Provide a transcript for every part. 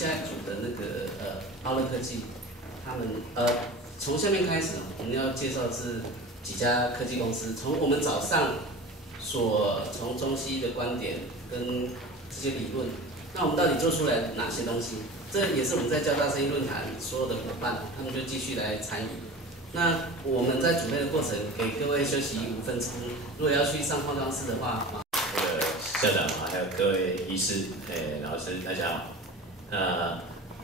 下一组的那个奥乐科技，他们从下面开始，我们要介绍的是几家科技公司。从我们早上从中西的观点跟这些理论，那我们到底做出来哪些东西？这也是我们在交大生意论坛所有的伙伴，他们就继续来参与。那我们在准备的过程，给各位休息5分钟。如果要去上化妆室的话，校长好，还有各位医师、老师，大家好。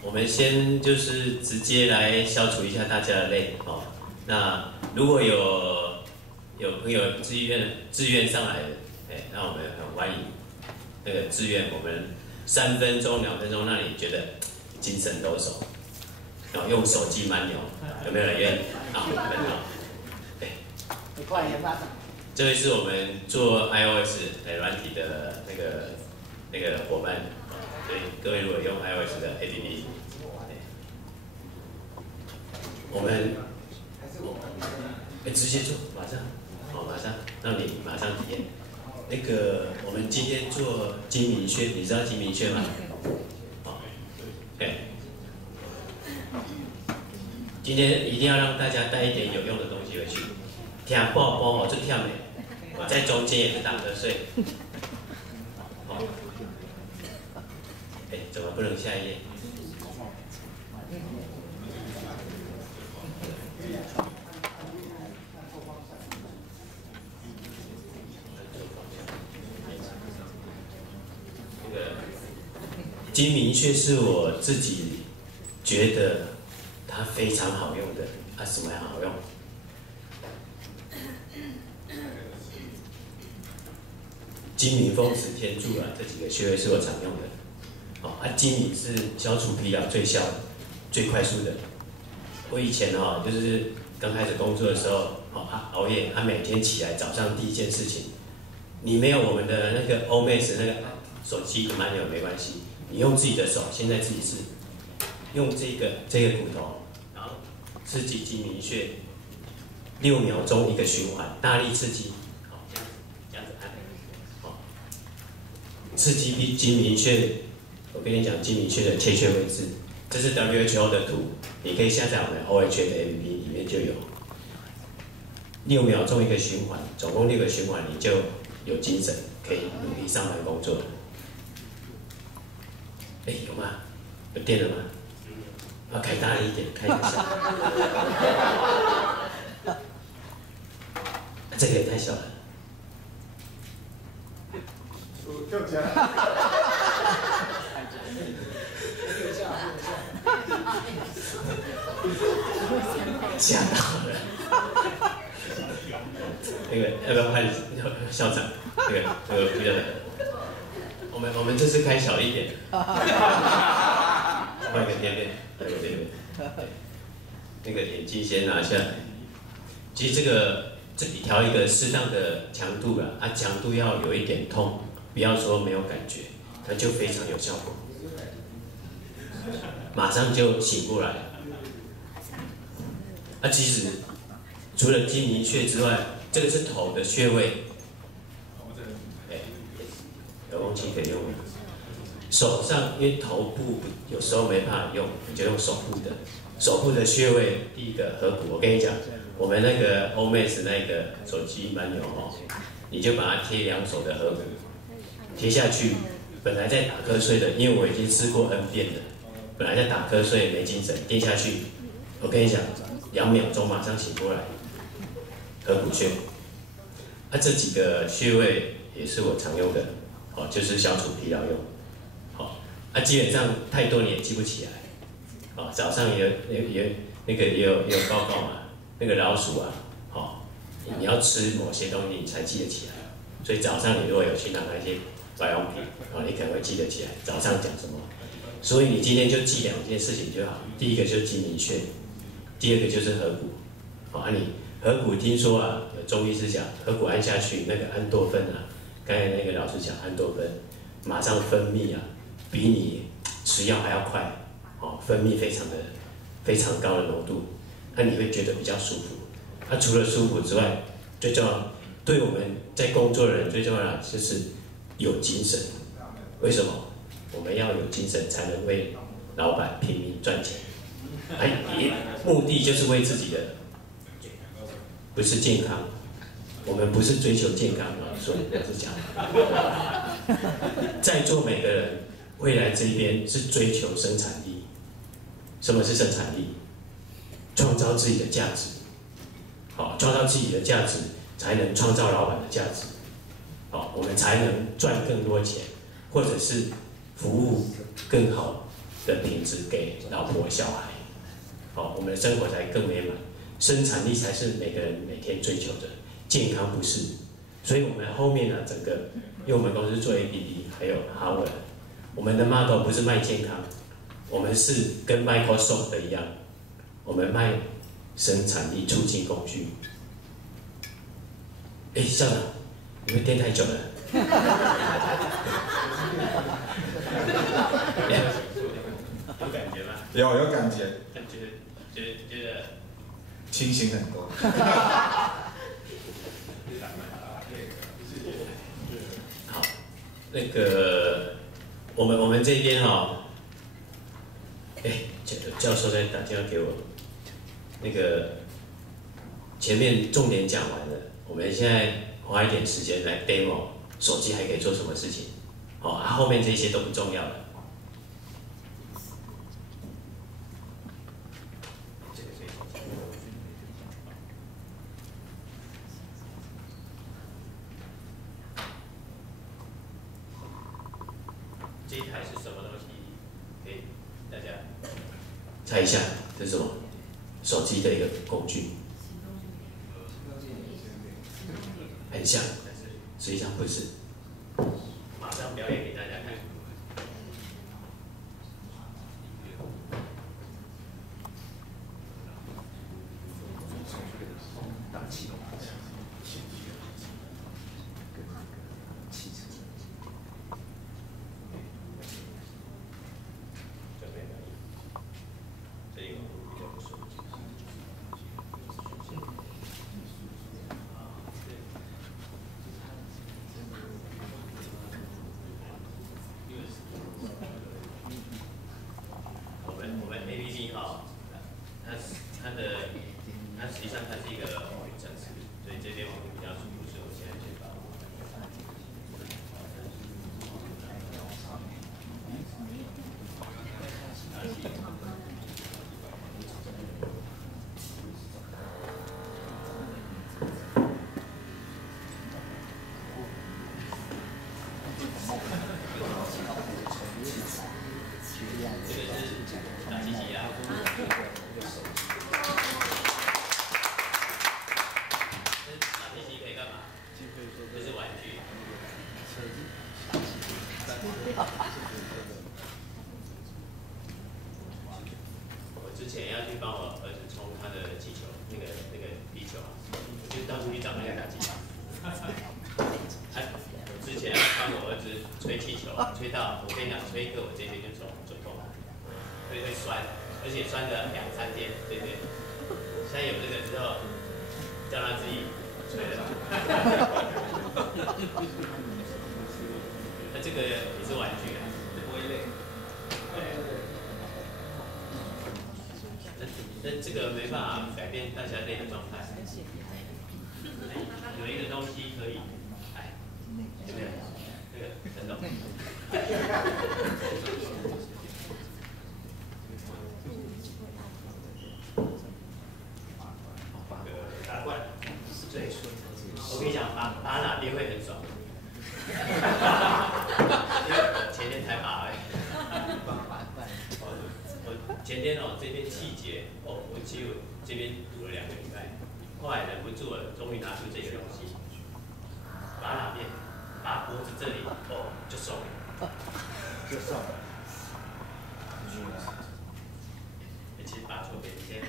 我们先就是直接来消除一下大家的累哦。那如果有朋友自愿上来的，那我们很欢迎那个自愿，我们3分钟、2分钟，让你觉得精神抖擞，然后用手机蛮牛，有没有人愿意？好，很好。很快研发长。这位是我们做 iOS 软体的那个伙伴，所以各位如果用 iOS 的 APP， 我们直接做，马上，马上让你马上体验。那个我们今天做金明轩，你知道金明轩吗？今天一定要让大家带一点有用的东西回去。听报报哦，最忝的。我在中间也是打瞌睡。怎么不能下一页？这个金明穴是我自己觉得它非常好用的，什么好用？金明、风池、天柱这几个穴位是我常用的。金明是消除疲劳最效、最快速的。我以前就是刚开始工作的时候，熬夜，每天起来早上第一件事情，你没有我们的那个 Omax 那个手机慢点没关系，你用自己的手，现在自己试，用这个骨头，然后刺激金明穴，6秒钟一个循环，大力刺激。刺激金明穴，我跟你讲金明穴的切穴位置，这是 WHO 的图，你可以下载我们 OHA 的 APP， 里面就有。6秒钟一个循环，总共6个循环，你就有精神，可以努力上班工作了。有吗？有电了吗？要开大力一点，开一下。这个也太小了。跳起来！吓到了。那个要不要换校长？那个不要了。我们这次开小一点。换一个贴片，那个眼镜先拿下来。其实这里调一个适当的强度了，强度要有一点痛。不要说没有感觉，它就非常有效果，马上就醒过来了。其实除了金明穴之外，这个是头的穴位，有空气可以用的。手上因为头部有时候没办法用，你就用手部的。手部的穴位，第一个合谷，我跟你讲，我们那个 Omax 那个手机蛮牛你就把它贴2手的合谷。贴下去，本来在打瞌睡的，因为我已经试过 N 遍了，本来在打瞌睡没精神，垫下去，我跟你讲，2秒钟马上醒过来，合谷穴。这几个穴位也是我常用的，就是消除疲劳用。基本上太多你也记不起来。早上也有报告嘛，那个老鼠你要吃某些东西你才记得起来，所以早上你如果有去拿那些保养品，你可能会记得起来早上讲什么。所以你今天就记2件事情就好。第一个就是金明穴，第二个就是合谷。你合谷听说有中医师讲，合谷按下去，那个安多酚刚才那个老师讲安多酚马上分泌比你吃药还要快，分泌非常高的浓度，你会觉得比较舒服。除了舒服之外，最重要，对我们在工作的人最重要的就是有精神。为什么？我们要有精神才能为老板拼命赚钱，目的就是为自己的，不是健康。我们不是追求健康啊，所以不是讲。在座每个人会来这边是追求生产力。什么是生产力？创造自己的价值。好，创造自己的价值，才能创造老板的价值。好，我们才能赚更多钱，或者是服务更好的品质给老婆小孩。好，我们的生活才更美满。生产力才是每个人每天追求的。健康不是，所以我们后面呢，整个因为我们公司做 APP， 还有 Hardware， 我们的 model 不是卖健康，我们是跟 Microsoft 的一样，我们卖生产力促进工具。哎，校长，你们颠太久了。有感觉吗？有感觉，觉得清醒很多。好，那个我们这边哈，教授在打电话给我，那个前面重点讲完了，我们现在花一点时间来 demo 手机还可以做什么事情，后面这些都不重要了。这一台是什么东西？给大家猜一下，这是什么？手机的一个工具，很像，但是实际上不是。马上表演给大家看。我们 APP 哈，它实际上它是一个网络程式，所以这边网络比较舒服，所以我现在先把我打机器啊。打机器可以干嘛？这是玩具。我之前要去帮我儿子冲他的气球，那个皮球啊，我就到处去找那个打气球。我之前要帮我儿子吹气球，吹到我跟你讲，吹一个我这边就肿痛了，会酸，而且酸个2、3天，对。现在有这个之后，叫他自己吹了。那这个也是玩具啊，不会累。那这个没办法改变大家累的状态。有一个东西可以，有没有？这个震动。打罐，对，我跟你讲，拔哪边会很爽。因为我前天才拔而已。我前天这边气节我其实这边读了2个礼拜，后来忍不住了，终于拿出这个东西，拔哪边？拔脖子这里，就爽了。就爽了。其实拔错边，先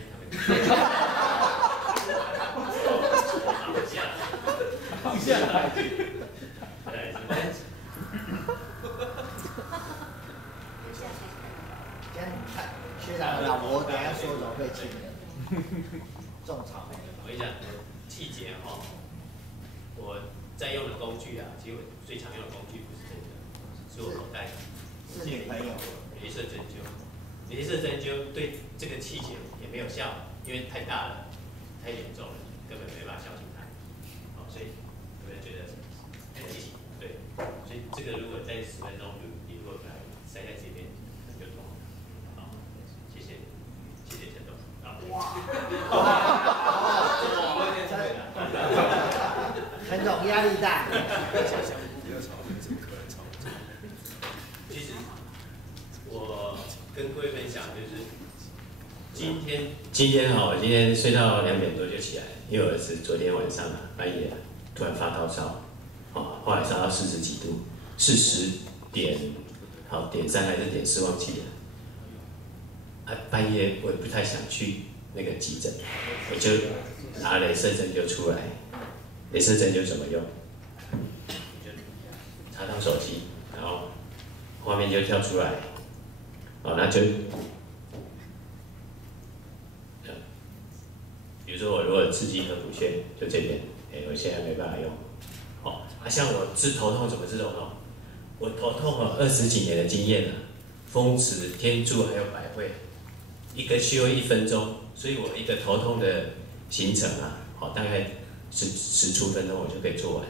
放下来。这样看，学长的老婆等下说怎么会亲的？种草莓。我跟你讲，气节我在用的工具啊，其实我最常用的工具不是这个，是我口袋的。是女朋友。镭射针灸。镭射针灸对这个气血也没有效，因为太大了，太严重了，根本没办法消除它。好，所以有人觉得很急，对，所以这个如果在10分钟，你如果把它塞在这边，可能就通了。好，谢谢陈董。陈总压力大。其实我跟各位分享就是今天我今天睡到2点多就起来，因为我儿子昨天晚上半夜突然发高烧，后来烧到40几度，40点点3还是点4忘记了。半夜我也不太想去那个急诊，我就拿雷射针灸出来。雷射针灸怎么用？就插到手机，然后画面就跳出来，那就，比如说我如果刺激合谷穴，就这边，我现在没办法用，像我治头痛怎么治头痛？我头痛20几年的经验了，风池、天柱还有百会，一个穴位1分钟，所以我一个头痛的行程大概10出分钟我就可以做完。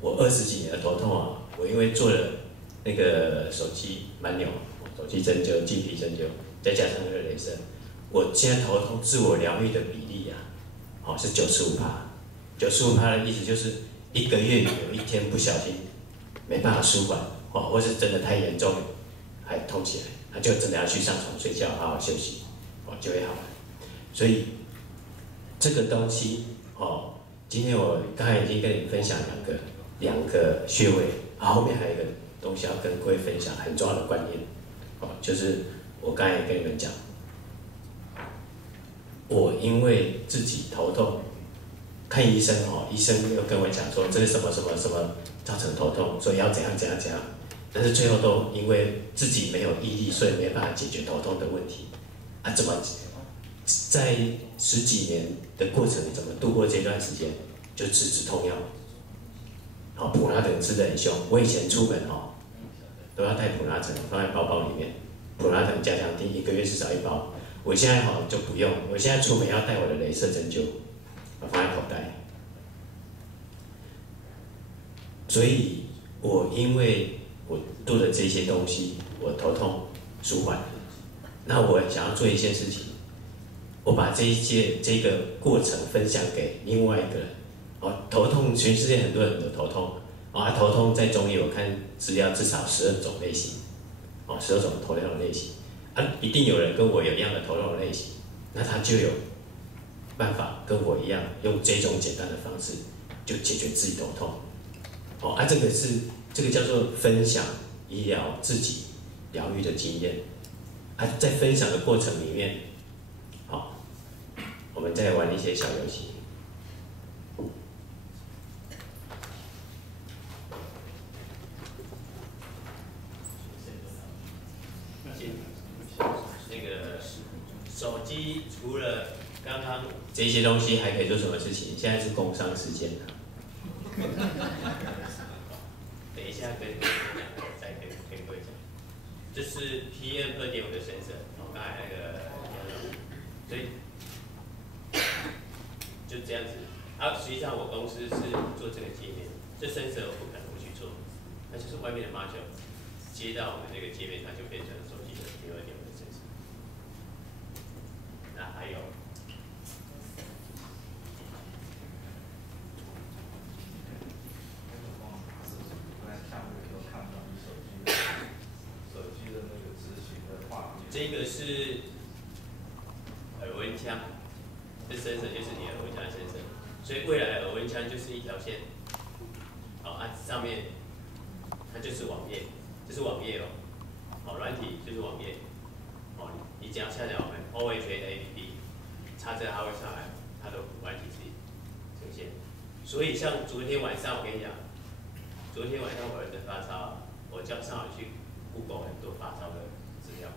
我20几年的头痛我因为做了那个手机蛮扭、手机针灸、经皮针灸，再加上那个雷射，我现在头痛自我疗愈的比例是95%，95%的意思就是1个月有1天不小心没办法舒缓，或是真的太严重还痛起来，那就真的要去上床睡觉，好好休息，就会好了。所以这个东西今天我刚才已经跟你们分享两个穴位，后面还有一个东西要跟各位分享，很重要的观念，就是我刚才跟你们讲，我因为自己头痛，看医生医生又跟我讲说这是什么什么什么造成头痛，所以要怎样怎样怎样，但是最后都因为自己没有毅力，所以没办法解决头痛的问题怎么在10几年的过程怎么度过这段时间？就吃止痛药，普拿疼吃得很凶。我以前出门都要带普拿疼放在包包里面，普拿疼加强錠1个月至少1包。我现在就不用，我现在出门要带我的雷射针灸，放在口袋。所以我因为我做的这些东西，我头痛舒缓，那我想要做一件事情。我把这个过程分享给另外一个人。头痛，全世界很多人有头痛。头痛在中医我看资料至少12种类型，12种头痛的类型。一定有人跟我有一样的头痛的类型，那他就有办法跟我一样，用这种简单的方式就解决自己头痛。这个叫做分享医疗自己疗愈的经验。在分享的过程里面，我们再玩一些小游戏。那个手机除了刚刚这些东西，还可以做什么事情？现在是工商时间等一下跟再跟各位讲，这是 PM2.5的sensor，刚才那个，所以就这样子。实际上我公司是做这个界面，这sensor我不可能不去做，那就是外面的 module 接到我们这个界面，它就变成手机的 PM2.5的sensor。那还有。这个是耳温枪，这sensor就是你耳温枪的sensor，所以未来的耳温枪就是一条线，上面它就是网页，这是网页软体就是网页，你只要下载我们 OHA 的 APP， 插这它会上来，它的软体自己呈现。所以像昨天晚上我跟你讲，昨天晚上我儿子发烧，我叫上网去 Google 很多发烧的资料。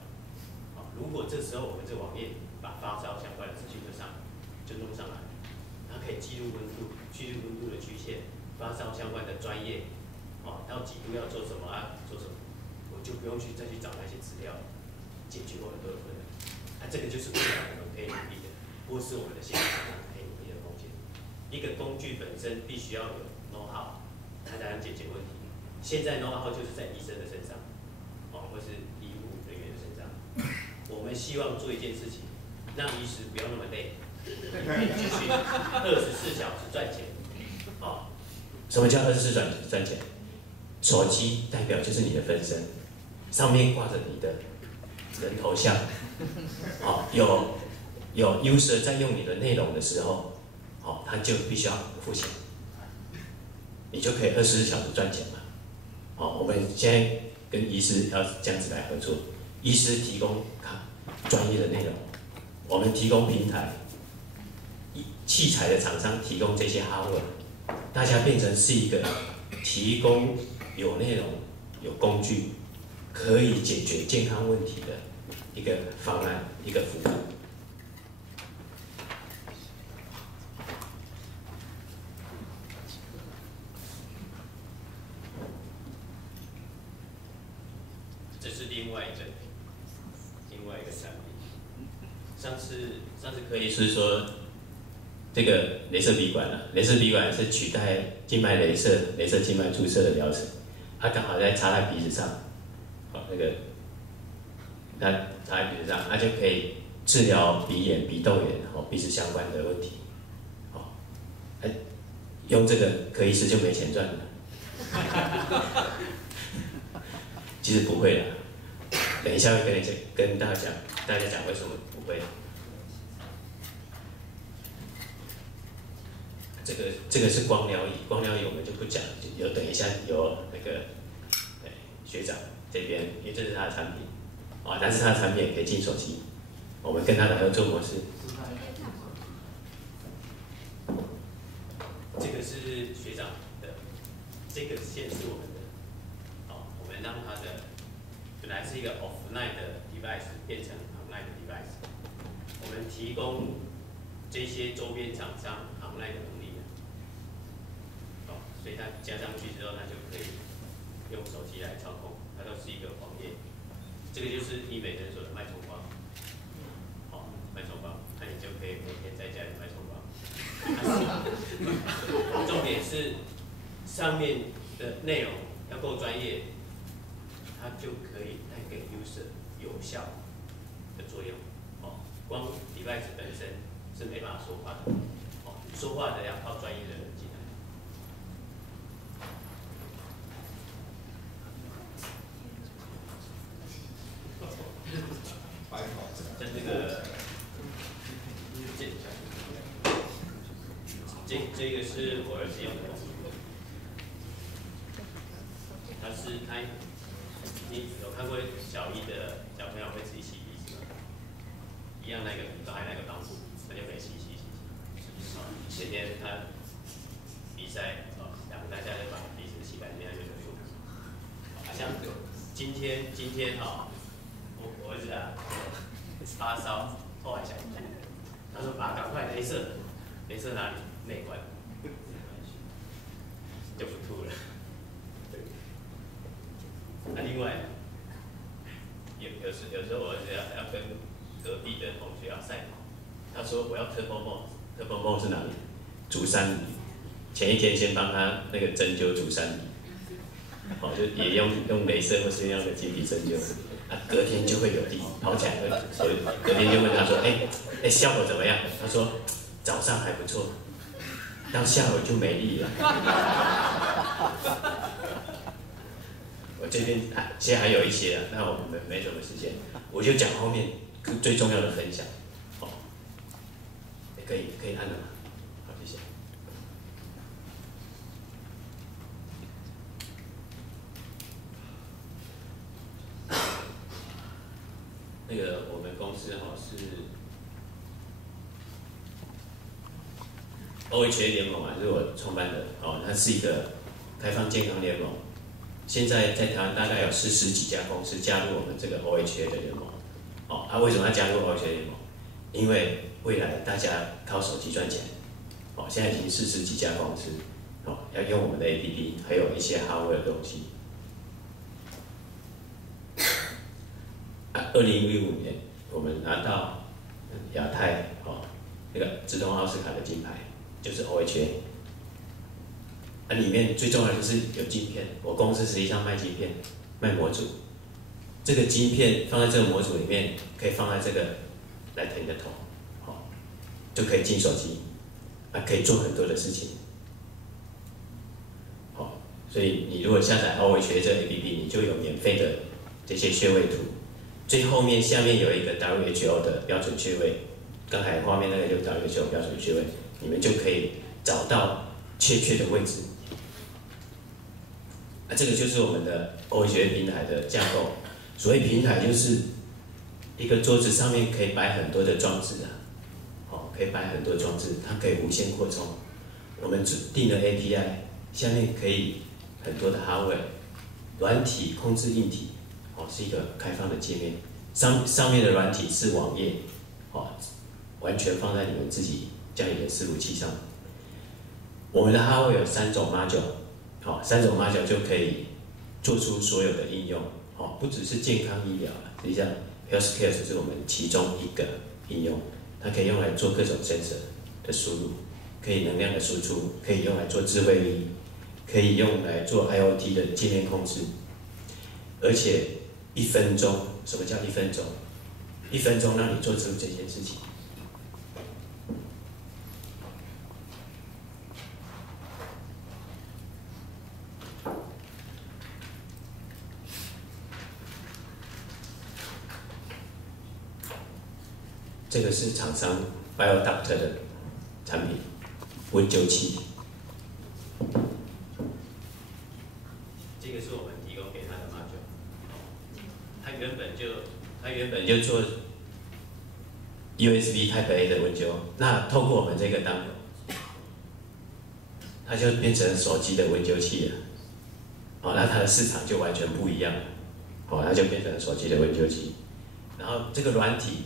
如果这时候我们这网页把发烧相关的资讯就弄上来，它可以记录温度、记录温度的曲线、发烧相关的专业，到几度要做什么做什么，我就不用再去找那些资料，解决过很多的困难。这个就是未来我们可以努力的，或是我们的现场可以努力的空间。一个工具本身必须要有 know how， 它才能解决问题。现在 know how 就是在医生的身上，或是医护人员的身上。我们希望做一件事情，让医师不要那么累，可以继续24小时赚钱。什么叫24小时赚钱？手机代表就是你的分身，上面挂着你的人头像，有 user 在用你的内容的时候，他就必须要付钱，你就可以24小时赚钱嘛。我们现在跟医师要这样子来合作，医师提供专业的内容，我们提供平台，器材的厂商提供这些hardware，大家变成是一个提供有内容、有工具，可以解决健康问题的一个方案、一个服务。这是另外一个产品。上次柯医师说，这个雷射鼻管雷射鼻管是取代静脉雷射静脉注射的疗程，它刚好在插在鼻子上，它插在鼻子上，它就可以治疗鼻炎、鼻窦炎、鼻子相关的问题。用这个柯医师就没钱赚了。其实不会的，等一下会跟大家讲为什么不会。这个是光疗仪，光疗仪我们就不讲，等一下有那个学长这边，因为这是他的产品，但是他的产品也可以进手机，我们跟他的合作模式。这个是学长的，这个线是我们的，我们让他的本来是一个 offline 的 device 变成 online 的 device， 我们提供这些周边厂商 online 的能力。所以它加上去之后，它就可以用手机来操控，它都是一个网页。这个就是医美诊所的脉冲光，脉冲光，那你就可以每天在家里脉冲光。重点是上面的内容要够专业，它就可以带给 user 有效的作用。光 device 本身是没办法说话的，说话的要靠专业的人进来。像这个是我儿子用的工具，你有看过小一的小朋友会自己洗鼻子吗？一样那个都还那个帮助，他就可以洗。前天他比赛然后大家就把鼻子洗干净，他就结束。像今天我儿子发烧，后来想，他说爸，赶快雷射哪里？内关，就不吐了。那另外，有时候我儿子要跟隔壁的同学要赛跑，他说我要turbo mode 是哪里？足三里。前一天先帮他那个针灸足三里，就也用雷射或是用个晶体针灸。隔天就会有力，跑起来隔天就问他说：“效果怎么样？”他说：“早上还不错，到下午就没力了。”我这边现在还有一些那我们没什么时间，我就讲后面最重要的分享。可以按了吗？好，谢谢。那个我们公司是 OHA 联盟是我创办的它是一个开放健康联盟。现在在台湾大概有40几家公司加入我们这个 OHA 的联盟。为什么要加入 OHA 联盟？因为未来大家靠手机赚钱。现在已经40几家公司要用我们的 APP， 还有一些 hardware 的东西。2015年我们拿到亚太那个自动奥斯卡的金牌，就是 OHA。里面最重要的就是有晶片，我公司实际上卖晶片，卖模组。这个晶片放在这个模组里面，可以放在这个来疼你的头，就可以进手机，可以做很多的事情。所以你如果下载 OHA 这个 APP， 你就有免费的这些穴位图。最后面下面有一个 WHO 的标准穴位，刚才画面那个就是 WHO 标准穴位，你们就可以找到确切的位置。这个就是我们的 OHA 平台的架构。所谓平台，就是一个桌子上面可以摆很多的装置可以摆很多装置，它可以无限扩充。我们指定的 API 下面可以很多的 hardware 软体控制硬体，是一个开放的界面。上面的软体是网页，完全放在你们自己家里的伺服器上。我们的 hardware 有3种 module，3种 module 就可以做出所有的应用，不只是健康医疗，实际上 healthcare 只是我们其中一个应用，它可以用来做各种 sensor 的输入，可以能量的输出，可以用来做智慧力，可以用来做 IoT 的界面控制，而且1分钟，什么叫1分钟？1分钟让你做出这件事情。这个是厂商 BioDoctor 的产品，温灸器。这个是我们提供给他的 module。他原本就做 USB Type A 的温灸，那透过我们这个档口，它就变成手机的温灸器了。那它的市场就完全不一样了。它就变成手机的温灸器。然后这个软体。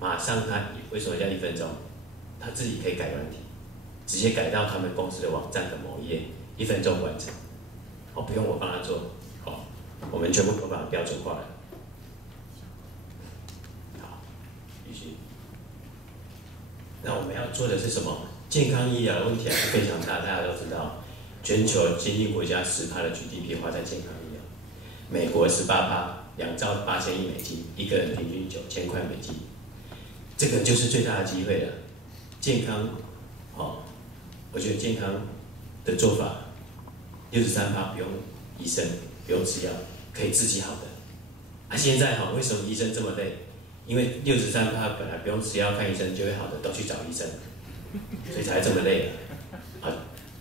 马上它为什么叫1分钟？它自己可以改软体，直接改到他们公司的网站的某一页，1分钟完成。不用我帮他做，我们全部都把它标准化了。好，继续。那我们要做的是什么？健康医疗的问题还是非常大，大家都知道，全球先进国家10%的 GDP 花在健康医疗，美国18%，2兆8千亿美金，一个人平均9000块美金。这个就是最大的机会了。健康，我觉得健康的做法，63%不用医生，不用吃药，可以自己好的。现在为什么医生这么累？因为63%本来不用吃药看医生就会好的，都去找医生，所以才这么累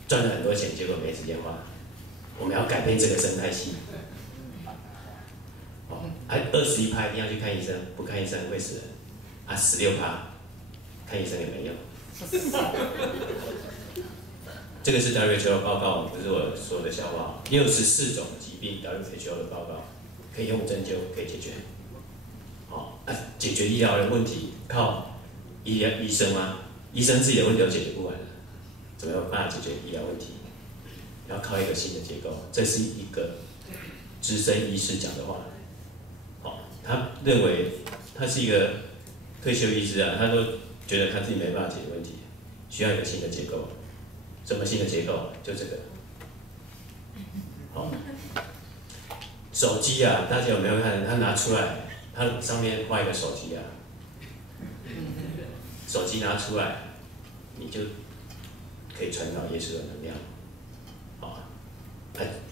赚了很多钱，结果没时间花。我们要改变这个生态系。21%一定要去看医生，不看医生会死人。16%看医生也没用。这个是 WHO 的报告，不是我说的笑话。64种疾病 WHO 的报告，可以用针灸可以解决。解决医疗的问题靠医生吗？医生自己的问题都解决不完了，怎么有办法解决医疗问题？要靠一个新的结构。这是一个资深医师讲的话。他认为他是一个退休医师他都觉得他自己没办法解决问题，需要一个新的结构。什么新的结构？就这个。手机大家有没有看？他拿出来，他上面画一个手机手机拿出来，你就可以传导耶稣的能量。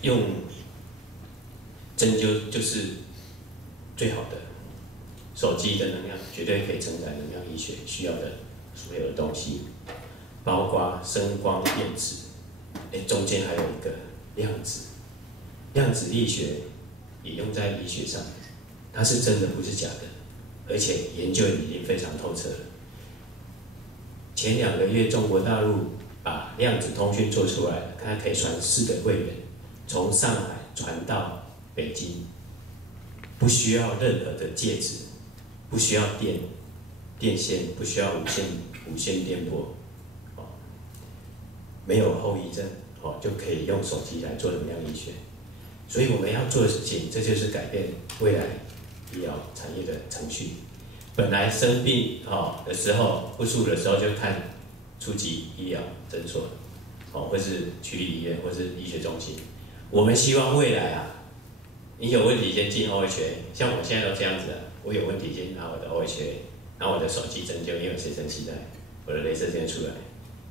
用针灸就是最好的。手机的能量绝对可以承载能量医学需要的所有的东西，包括声光电子，中间还有一个量子，量子力学也用在医学上，它是真的不是假的，而且研究已经非常透彻了。前2个月中国大陆把量子通讯做出来了，它可以传4个位元，从上海传到北京，不需要任何的介质。不需要电线，不需要无线电波，没有后遗症，就可以用手机来做能量医学。所以我们要做的事情，这就是改变未来医疗产业的程序。本来生病的时候不舒服的时候就看初级医疗诊所，或是区立医院，或是医学中心。我们希望未来你有问题先进 OHA， 像我现在都这样子我有问题先拿我的 OHA， 拿我的手机针灸，因为我随身携带，我的雷射线出来，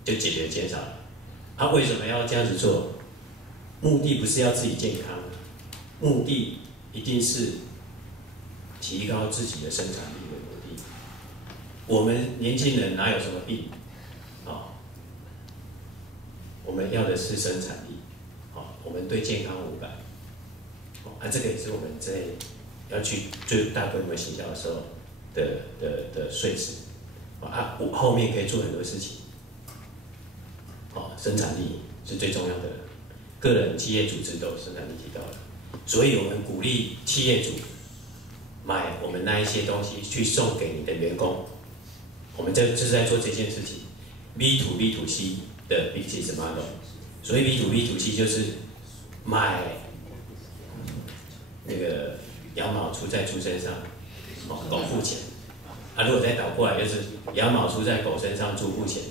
就解决减少了。为什么要这样子做？目的不是要自己健康，目的一定是提高自己的生产力为目的。我们年轻人哪有什么病？我们要的是生产力，我们对健康无感，这个也是我们在要去做大规模行销的时候的税值，我后面可以做很多事情，生产力是最重要的，个人、企业、组织都生产力提高了，所以我们鼓励企业主买我们那一些东西去送给你的员工，我们就是在做这件事情 ，B to B to C 的 business model， 所以 B to B to C 就是买那个羊毛出在猪身上，狗付钱，如果再倒过来就是羊毛出在狗身上，猪付钱，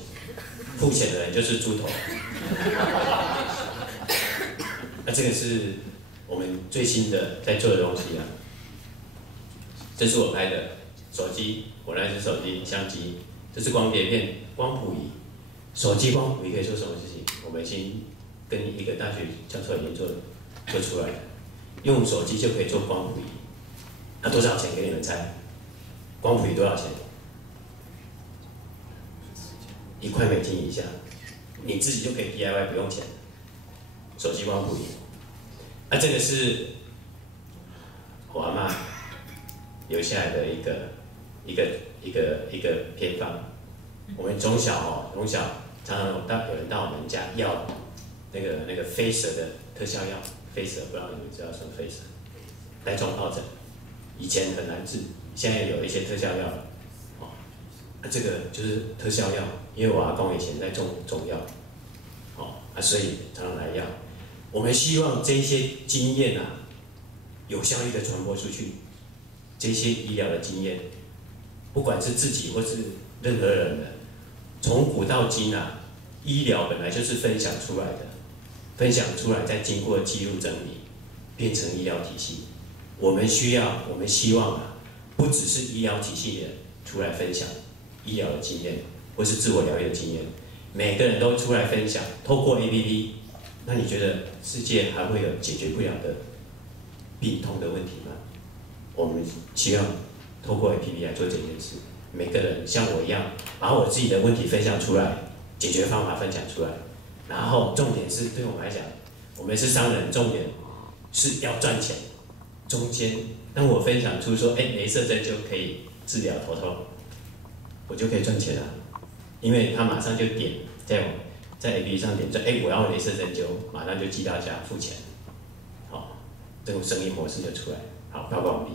付钱的人就是猪头，这个是我们最新的在做的东西这是我拍的手机，我那只手机相机，这是光碟片、光谱仪。手机光谱仪可以做什么事情？我们已经跟一个大学教授已经做出来了，用手机就可以做光谱仪。多少钱？给你们猜？光谱仪多少钱？1块美金以下，你自己就可以 DIY 不用钱。手机光谱仪，这个是我阿嬷留下来的一个偏方。我们从小常常有人到我们家要那个飞蛇的特效药，飞蛇不知道你们知道什么飞蛇？带状疱疹，以前很难治，现在有一些特效药了。这个就是特效药，因为我阿公以前在种药，所以常常来要。我们希望这些经验有效率的传播出去，这些医疗的经验，不管是自己或是任何人的，从古到今医疗本来就是分享出来的，分享出来再经过记录整理，变成医疗体系。我们希望不只是医疗体系的人出来分享医疗的经验，或是自我疗愈的经验，每个人都出来分享，透过 APP。那你觉得世界还会有解决不了的病痛的问题吗？我们希望透过 APP 来做这件事。每个人像我一样，把我自己的问题分享出来，解决方法分享出来。然后重点是对我们来讲，我们是商人，重点是要赚钱。中间，当我分享出说，雷射针就可以治疗头痛，我就可以赚钱了，因为他马上就点在 APP 上点，我要雷射针灸，马上就寄到家付钱，这种生意模式就出来。好，报告完毕。